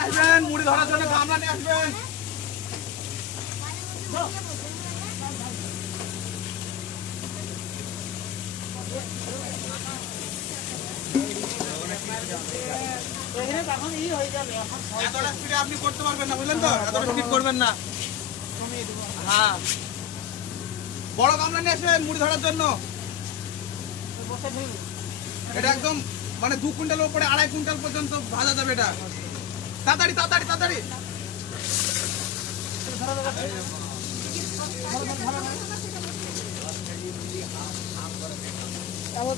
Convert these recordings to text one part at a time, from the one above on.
আসবেন মুড়ি ধরার জন্য গামলা নিয়ে আসবেন। এতটা স্পিডে আপনি করতে পারবেন না, বুঝলেন তো? এতটা স্পিড করবেন না। হ্যাঁ, বড় গামলা নিয়ে আসবেন মুড়ি ধরার জন্য। এটা একদম মানে 2 কুইন্টাল উপরে 2.5 কুইন্টাল পর্যন্ত ভাজা যাবে এটা। তাড়াতাড়ি তাড়াতাড়ি তাড়াতাড়ি।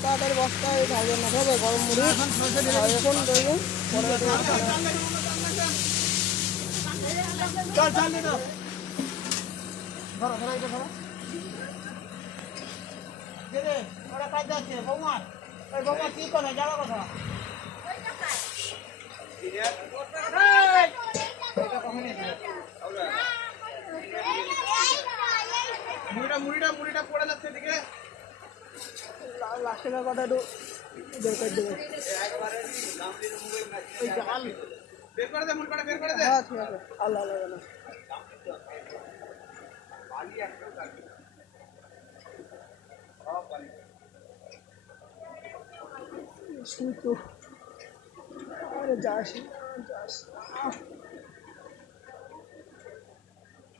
তাড়াতাড়ি বস্তায় ভাজবেন না, হবে গরম মুড়ি এখন দেখবেন। চল চল দে দাও। ধরো ধরো এটা ধরো। দে দে ওরা কাজ যাচ্ছে বৌমা। ওই বৌমা কি করে যাওয়া কথা। মুড়িটা পড়ে যাচ্ছে এদিকে। লাস্টের কথা একটু বের করে দেবে। ওই জাল বের করে দে, মুড়িটা বের করে দে। হ্যাঁ ঠিক আছে, আল্লাহ আল্লাহ আল্লাহ। কিন্তু আরে যাস যাস